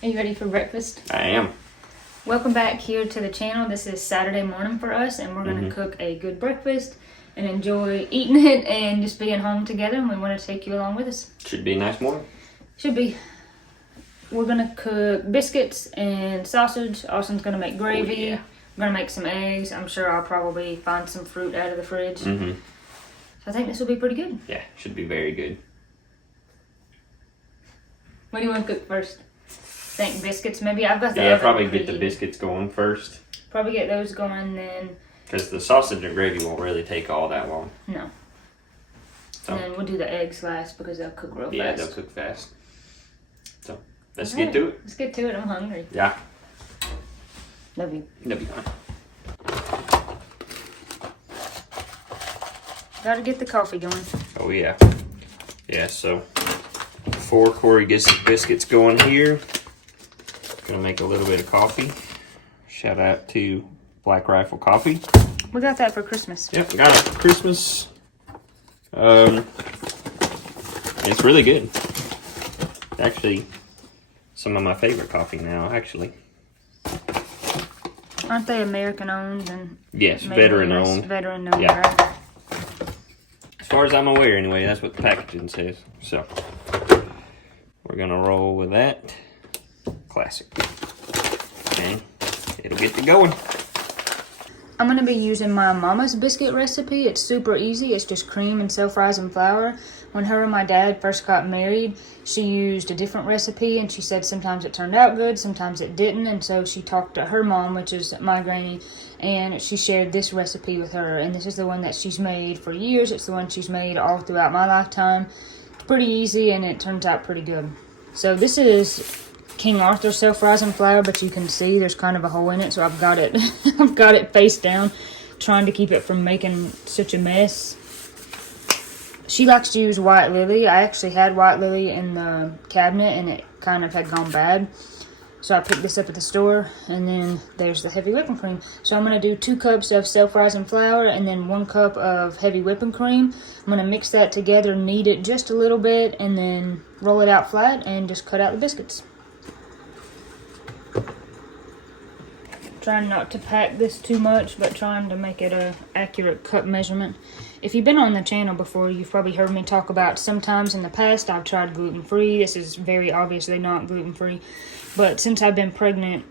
Are you ready for breakfast? I am. Welcome back here to the channel. This is Saturday morning for us, and we're going to cook a good breakfast and enjoy eating it and just being home together, and we want to take you along with us. Should be a nice morning. Should be. We're going to cook biscuits and sausage. Austin's going to make gravy. Oh, yeah. We're going to make some eggs. I'm sure I'll probably find some fruit out of the fridge. So I think this will be pretty good. Yeah, should be very good. What do you want to cook first? Think biscuits maybe? I've got the Yeah, oven probably get the preheated. biscuits going first. Probably get those going then. Because the sausage and gravy won't really take all that long. No. So, And then we'll do the eggs last because they'll cook real yeah, fast. they'll cook fast. So, let's All right, get to it. Let's get to it. I'm hungry. Yeah, Love you. that'll be fine. Gotta get the coffee going. Oh, yeah. Yeah, so before Corey gets the biscuits going here, gonna make a little bit of coffee. Shout out to Black Rifle Coffee. We got that for Christmas. Yep, got it for Christmas. It's really good. Actually, some of my favorite coffee now, actually. Aren't they American owned and Yes, made veteran in the US? owned. Veteran owned, Yeah. right? As far as I'm aware, anyway, that's what the packaging says. So, we're gonna roll with that. Classic. And it'll get to going. I'm going to be using my mama's biscuit recipe. It's super easy. It's just cream and self-rising flour. When her and my dad first got married, she used a different recipe, and she said sometimes it turned out good, sometimes it didn't, and so she talked to her mom, which is my granny, and she shared this recipe with her, and this is the one that she's made for years. It's the one she's made all throughout my lifetime. It's pretty easy, and it turns out pretty good. So this is King Arthur self-rising flour, but you can see there's kind of a hole in it, so I've got it I've got it face down, trying to keep it from making such a mess. She likes to use White Lily. I actually had White Lily in the cabinet and it kind of had gone bad, so I picked this up at the store. And then there's the heavy whipping cream. So I'm going to do 2 cups of self-rising flour and then 1 cup of heavy whipping cream. I'm going to mix that together, knead it just a little bit, and then roll it out flat and just cut out the biscuits. Trying not to pack this too much, but trying to make it a accurate cup measurement. If you've been on the channel before, you've probably heard me talk about sometimes in the past I've tried gluten-free. This is very obviously not gluten-free, but since I've been pregnant,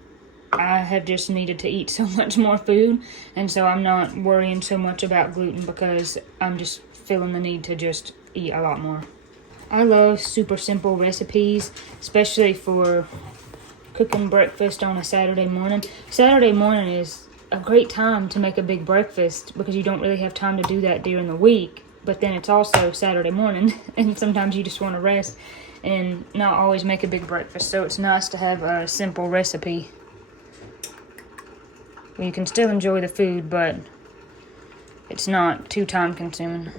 I have just needed to eat so much more food, and so I'm not worrying so much about gluten because I'm just feeling the need to just eat a lot more. I love super simple recipes, especially for cooking breakfast on a Saturday morning. Saturday morning is a great time to make a big breakfast because you don't really have time to do that during the week, but then it's also Saturday morning and sometimes you just want to rest and not always make a big breakfast, so it's nice to have a simple recipe. You can still enjoy the food, but it's not too time consuming.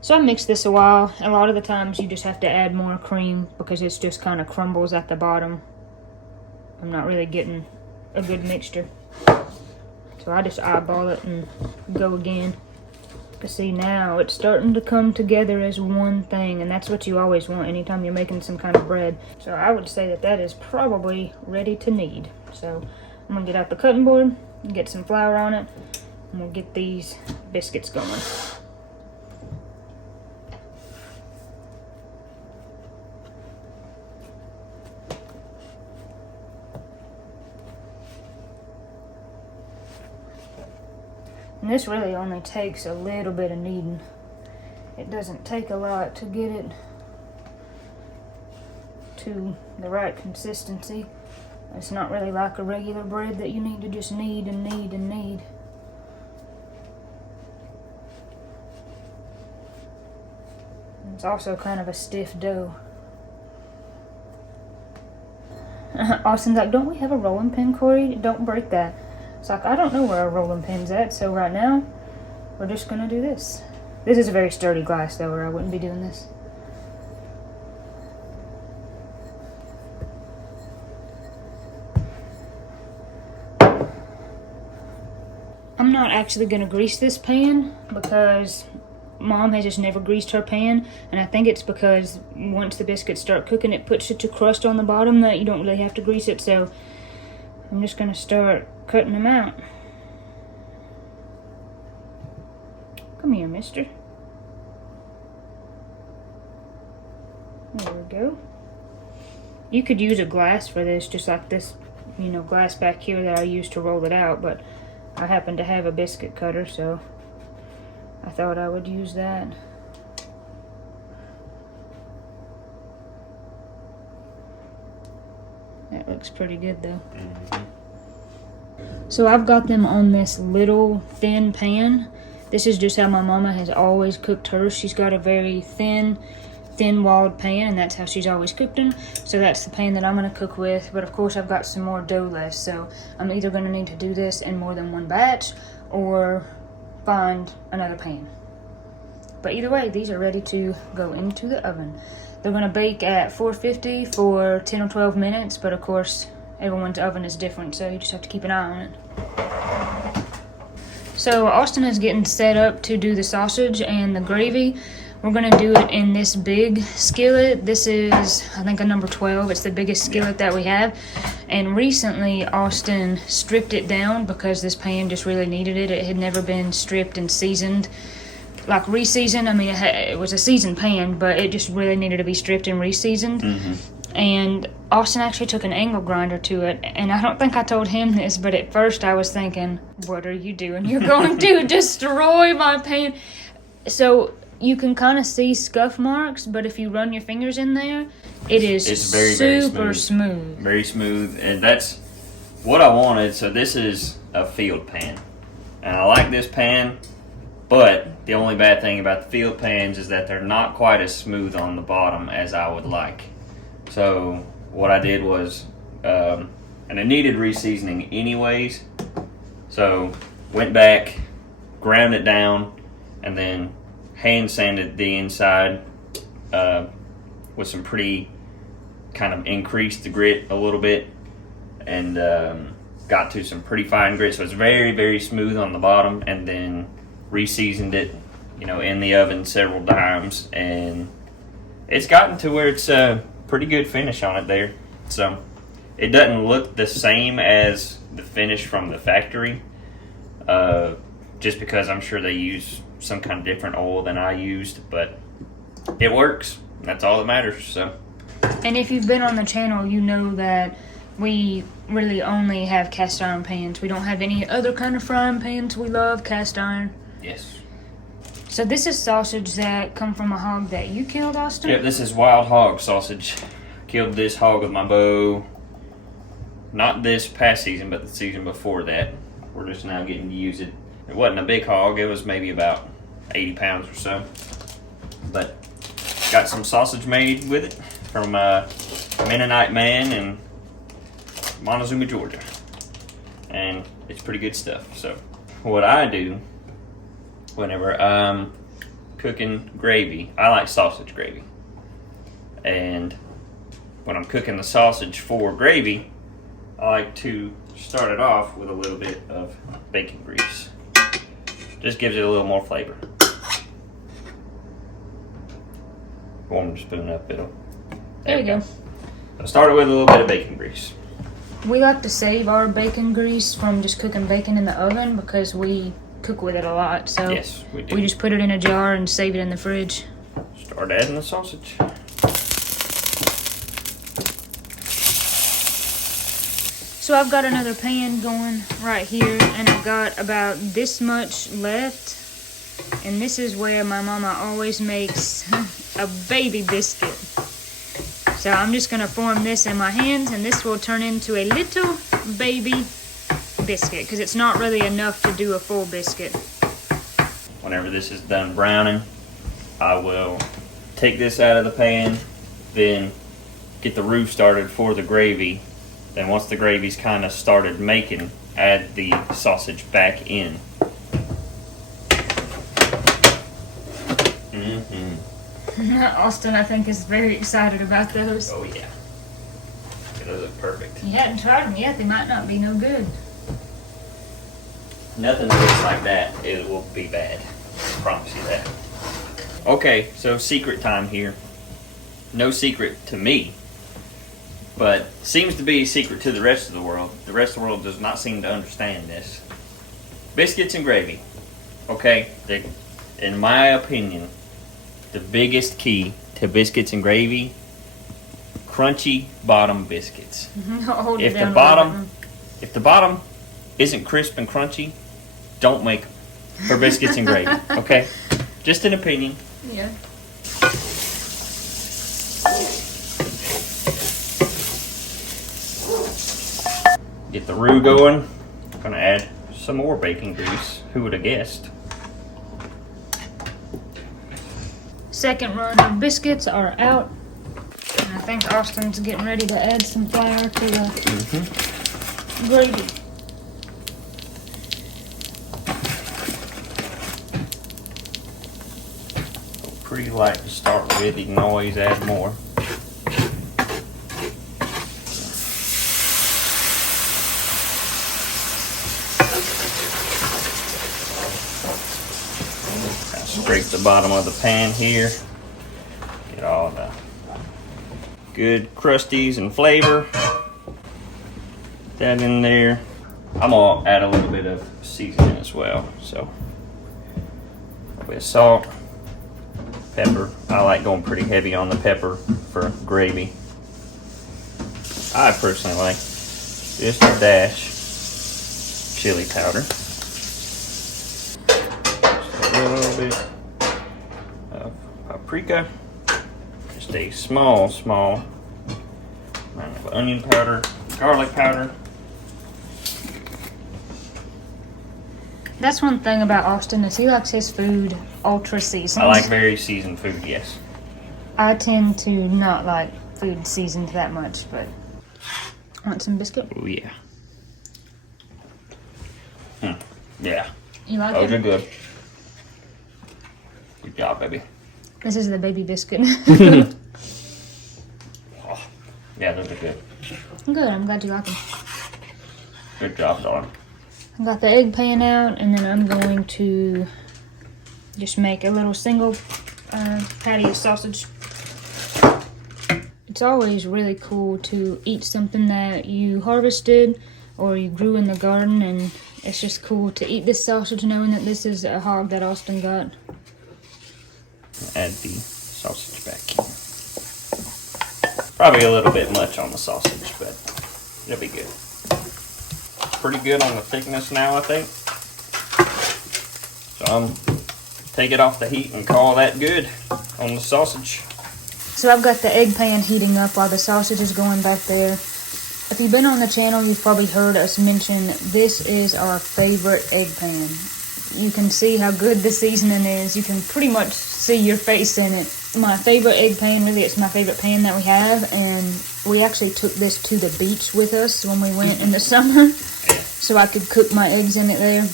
So I mixed this a while. A lot of the times you just have to add more cream because it's just kind of crumbles at the bottom. I'm not really getting a good mixture. So I just eyeball it and go again. But see, now it's starting to come together as one thing, and that's what you always want anytime you're making some kind of bread. So I would say that that is probably ready to knead. So I'm gonna get out the cutting board and get some flour on it, and we'll get these biscuits going. And this really only takes a little bit of kneading. It doesn't take a lot to get it to the right consistency. It's not really like a regular bread that you need to just knead and knead and knead. It's also kind of a stiff dough. Austin's like, don't we have a rolling pin, Corey? Don't break that. It's like, I don't know where our rolling pin's at, so right now, we're just gonna do this. This is a very sturdy glass though, or I wouldn't be doing this. I'm not actually going to grease this pan because Mom has just never greased her pan, and I think it's because once the biscuits start cooking, it puts such a crust on the bottom that you don't really have to grease it. So I'm just going to start cutting them out. Come here, mister. There we go. You could use a glass for this, just like this, you know, glass back here that I used to roll it out, but I happen to have a biscuit cutter, so I thought I would use that. That looks pretty good though. So I've got them on this little thin pan. This is just how my mama has always cooked hers. She's got a very thin-walled pan, and that's how she's always cooked them. So that's the pan that I'm going to cook with. But of course I've got some more dough left, so I'm either going to need to do this in more than one batch or find another pan. But either way, these are ready to go into the oven. They're going to bake at 450 for 10 or 12 minutes, but of course everyone's oven is different, so you just have to keep an eye on it. So Austin is getting set up to do the sausage and the gravy. We're going to do it in this big skillet. This is, I think, a number 12. It's the biggest skillet that we have. And recently, Austin stripped it down because this pan just really needed it. It had never been stripped and seasoned, like re-seasoned. I mean, it was a seasoned pan, but it just really needed to be stripped and re-seasoned. And Austin actually took an angle grinder to it. And I don't think I told him this, but at first I was thinking, what are you doing? You're going to destroy my pan. So you can kind of see scuff marks, but if you run your fingers in there, it's very, super smooth. Very smooth, and that's what I wanted. So this is a field pan, and I like this pan, but the only bad thing about the field pans is that they're not quite as smooth on the bottom as I would like. So what I did was, and it needed re-seasoning anyways, so went back, ground it down, and then hand sanded the inside with some pretty kind of increased the grit a little bit, and got to some pretty fine grit, so it's very, very smooth on the bottom, and then re-seasoned it, you know, in the oven several times, and it's gotten to where it's a pretty good finish on it there. So it doesn't look the same as the finish from the factory, just because I'm sure they use some kind of different oil than I used, but it works. That's all that matters. So, and if you've been on the channel, you know that we really only have cast iron pans. We don't have any other kind of frying pans. We love cast iron. Yes. So this is sausage that come from a hog that you killed, Austin? Yep, this is wild hog sausage. Killed this hog with my bow. Not this past season, but the season before that. We're just now getting to use it. It wasn't a big hog. It was maybe about 80 pounds or so. But got some sausage made with it from a Mennonite man in Montezuma, Georgia. And it's pretty good stuff. So what I do whenever I'm cooking gravy, I like sausage gravy. And when I'm cooking the sausage for gravy, I like to start it off with a little bit of bacon grease. Just gives it a little more flavor. Warm the spoon up, there you go. I started with a little bit of bacon grease. We like to save our bacon grease from just cooking bacon in the oven because we cook with it a lot. So yes, we do. We just put it in a jar and save it in the fridge. Start adding the sausage. So I've got another pan going right here, and I've got about this much left. And this is where my mama always makes a baby biscuit. So I'm just going to form this in my hands, and this will turn into a little baby biscuit, because it's not really enough to do a full biscuit. Whenever this is done browning, I will take this out of the pan, then get the roux started for the gravy. Then once the gravy's kind of started making, add the sausage back in. Austin, I think, is very excited about those. Oh yeah. Those look perfect. You hadn't tried them yet. They might not be no good. Nothing that looks like that, it will be bad. I promise you that. Okay, so secret time here. No secret to me, but seems to be a secret to the rest of the world. The rest of the world does not seem to understand this. Biscuits and gravy. Okay, in my opinion, the biggest key to biscuits and gravy, crunchy bottom biscuits. If the bottom isn't crisp and crunchy, don't make them for biscuits and gravy. Okay, just an opinion. Yeah. Get the roux going. I'm gonna add some more bacon grease. Who would have guessed? Second run of biscuits are out. And I think Austin's getting ready to add some flour to the gravy. Pretty light to start with. You can always add more. Scrape the bottom of the pan here. Get all the good crusties and flavor. That in there. I'm gonna add a little bit of seasoning as well. So a little bit of salt, pepper. I like going pretty heavy on the pepper for gravy. I personally like just a dash chili powder. Just a little bit of paprika. Just a small amount of onion powder, garlic powder. That's one thing about Austin is he likes his food ultra seasoned. I like very seasoned food, yes. I tend to not like food seasoned that much, but want some biscuit? Oh yeah. Yeah. You like Those it? are good. Good job, baby. This is the baby biscuit. Oh, yeah, those are good. Good, I'm glad you like them. Good job, darling. I got the egg pan out, and then I'm going to just make a little single patty of sausage. It's always really cool to eat something that you harvested or you grew in the garden, and it's just cool to eat this sausage knowing that this is a hog that Austin got. Add the sausage back in. Probably a little bit much on the sausage, but it'll be good. Pretty good on the thickness now, I think. So I'm take it off the heat and call that good on the sausage. So I've got the egg pan heating up while the sausage is going back there. If you've been on the channel, you've probably heard us mention this is our favorite egg pan. You can see how good the seasoning is. You can pretty much see your face in it. My favorite egg pan, really, it's my favorite pan that we have, and we actually took this to the beach with us when we went in the summer, so I could cook my eggs in it there. I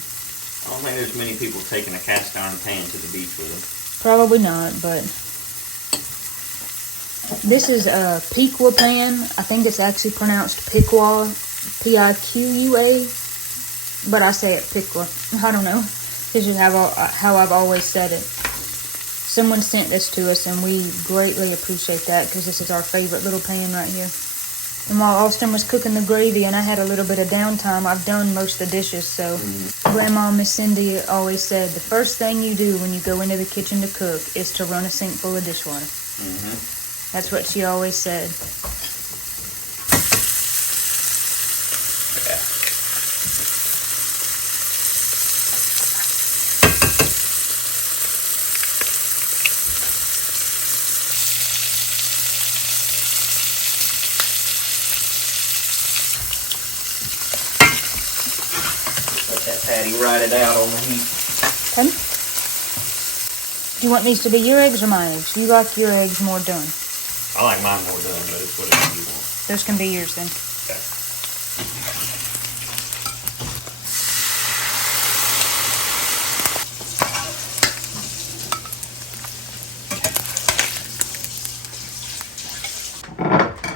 don't think there's many people taking a cast iron pan to the beach with them. Probably not, but this is a Piqua pan. I think it's actually pronounced Piqua, P-I-Q-U-A, but I say it Piqua. I don't know. This is how I've always said it. Someone sent this to us, and we greatly appreciate that because this is our favorite little pan right here. And while Austin was cooking the gravy and I had a little bit of downtime, I've done most of the dishes. So Grandma Miss Cindy always said the first thing you do when you go into the kitchen to cook is to run a sink full of dishwater. That's what she always said. Patty, write it out on the heat. Okay. Do you want these to be your eggs or my eggs? You like your eggs more done. I like mine more done, but it's whatever you want. Those can be yours then. Okay.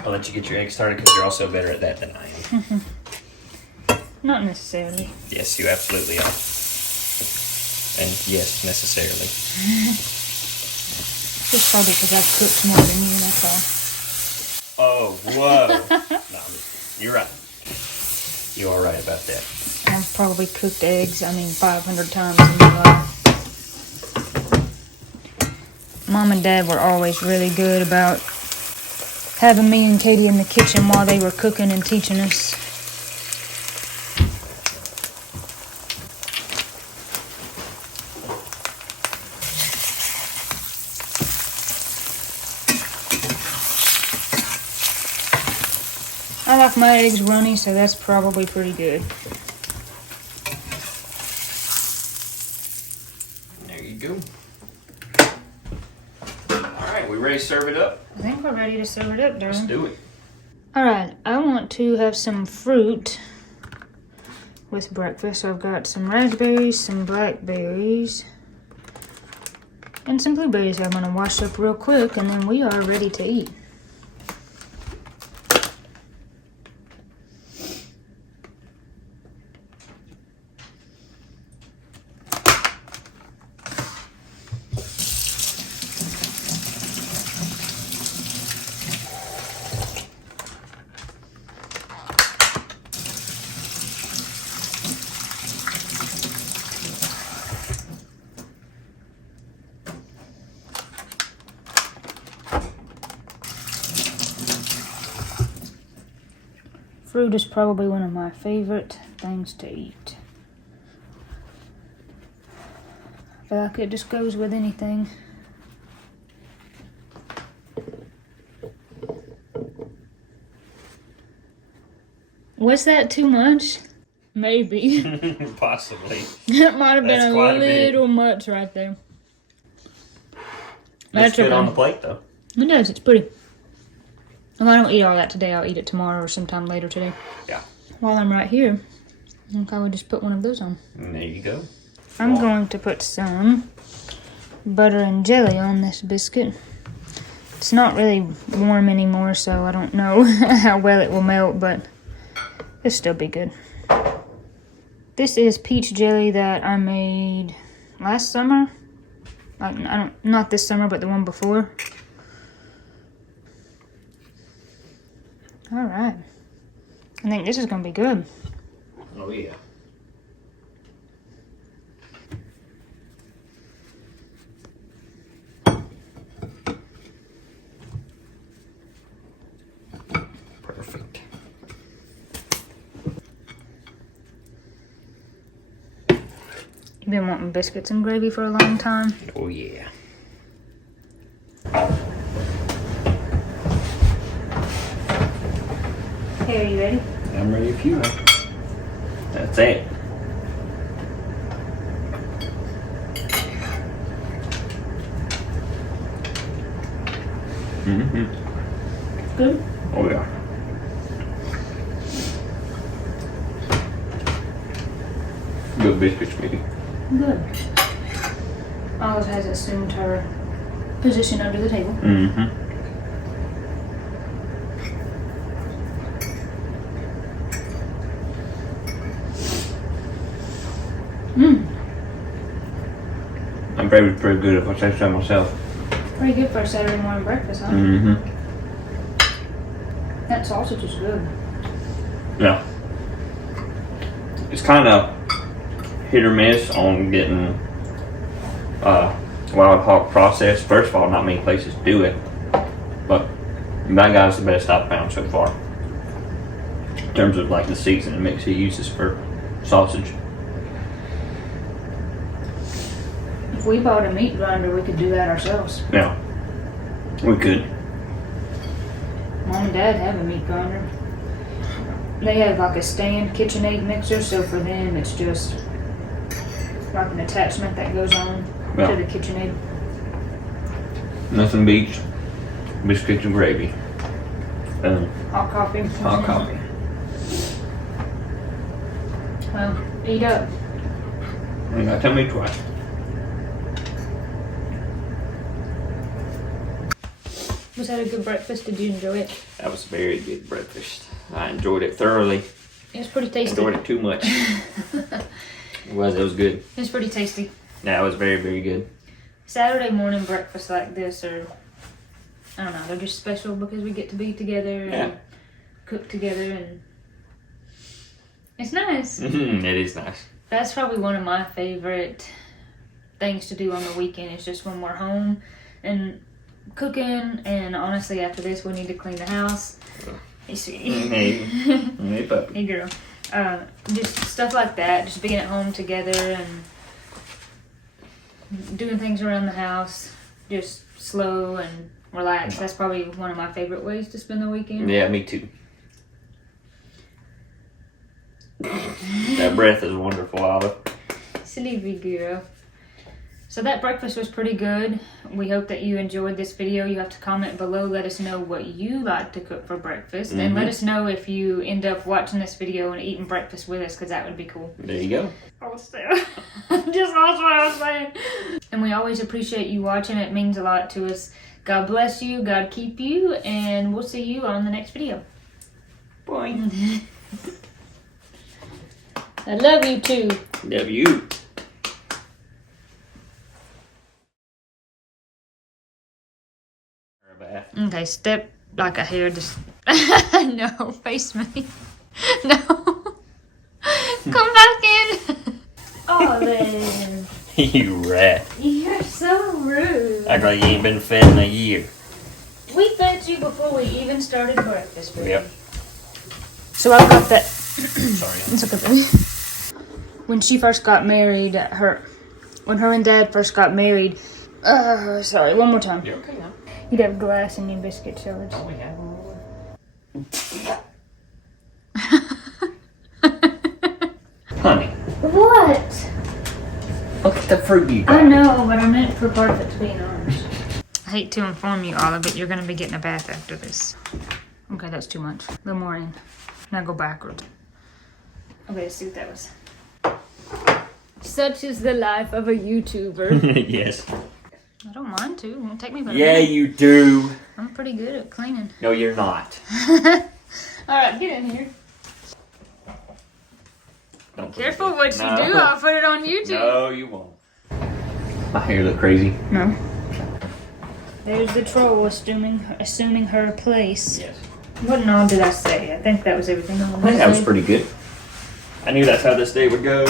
I'll let you get your eggs started because you're also better at that than I am. Not necessarily. Yes, you absolutely are. And yes, necessarily. Just probably because I've cooked more than you, that's all. Oh, whoa. No, you're right. You are right about that. I've probably cooked eggs, 500 times in my life. Mom and Dad were always really good about having me and Katie in the kitchen while they were cooking and teaching us. I like my eggs runny, so that's probably pretty good. There you go. Alright, we ready to serve it up? I think we're ready to serve it up, darling. Let's do it. Alright, I want to have some fruit with breakfast. So I've got some raspberries, some blackberries, and some blueberries I'm going to wash up real quick, and then we are ready to eat. Fruit is probably one of my favorite things to eat. I feel like it just goes with anything. Was that too much? Maybe. Possibly. It might have been That's a quite a bit. little much right there. Looks good okay. on the plate, though. It does, it's pretty. If I don't eat all that today, I'll eat it tomorrow or sometime later today. Yeah. While I'm right here, I think I would just put one of those on. And there you go. I'm going to put some butter and jelly on this biscuit. It's not really warm anymore, so I don't know how well it will melt, but it'll still be good. This is peach jelly that I made last summer. Not this summer, but the one before. All right. I think this is going to be good. Oh, yeah. Perfect. You've been wanting biscuits and gravy for a long time. Oh, yeah. Hey, are you ready? I'm ready if you are. That's it. Mm-hmm. Good? Oh, yeah. Good biscuits, maybe. Good. Olive has assumed her position under the table. Mm-hmm. I'm pretty good if I say so myself. Pretty good for a Saturday morning breakfast, huh? Mm-hmm. That sausage is good. Yeah. It's kind of hit or miss on getting wild hog processed. First of all, not many places do it, but that guy's the best I've found so far in terms of like the seasoning mix he uses for sausage. If we bought a meat grinder, we could do that ourselves. Yeah, we could. Mom and Dad have a meat grinder. They have like a stand KitchenAid mixer, so for them it's just like an attachment that goes on to the KitchenAid. Nothing beats biscuits and gravy. Hot coffee. Hot coffee. Well, eat up. You gotta tell me twice. Was that a good breakfast? Did you enjoy it? That was a very good breakfast. I enjoyed it thoroughly. It was pretty tasty. Enjoyed it too much. It was good. It was pretty tasty. Yeah, it was very, very good. Saturday morning breakfasts like this are, I don't know, they're just special because we get to be together and cook together, and it's nice. It is nice. That's probably one of my favorite things to do on the weekend, is just when we're home and cooking, and honestly after this we need to clean the house. Hey sweetie. Hey puppy. Hey girl. Just stuff like that, just being at home together and doing things around the house, just slow and relaxed. That's probably one of my favorite ways to spend the weekend. Yeah, me too. That breath is wonderful, Olive. Sleepy girl. So that breakfast was pretty good. We hope that you enjoyed this video. You have to comment below, let us know what you like to cook for breakfast, and let us know if you end up watching this video and eating breakfast with us, because that would be cool. There you go. Oh, Sarah. Just lost what I was saying. And we always appreciate you watching. It means a lot to us. God bless you. God keep you. And we'll see you on the next video. Bye. I love you too. Love you. Okay, step like a hair. Just no, face me. No. Come back in. Oh, man. You rat. You're so rude. Act like you ain't been fed in a year. We fed you before we even started breakfast, baby. Yep. So I got that. Sorry. It's okay, baby. When she first got married, when her and Dad first got married, sorry, one more time. You're okay now. You'd have glass in your biscuit shells. Oh, we have one more. Honey, What? look at the fruit you got. I know, but I meant for part of it to be in ours. I hate to inform you, Olive, but you're going to be getting a bath after this. Okay, that's too much. A little more in. Now go backwards. Okay, let's see what that was. Such is the life of a YouTuber. Yes. I don't mind to. It won't take me but a Yeah, minute. you do. I'm pretty good at cleaning. No, you're not. Alright, get in here. Don't put Careful it- what you No. do. I'll put it on YouTube. No, you won't. My hair look crazy. No. There's the troll assuming her place. Yes. What nod did I say? I think that was everything I I wanted think to that was say. pretty good. I knew that's how this day would go.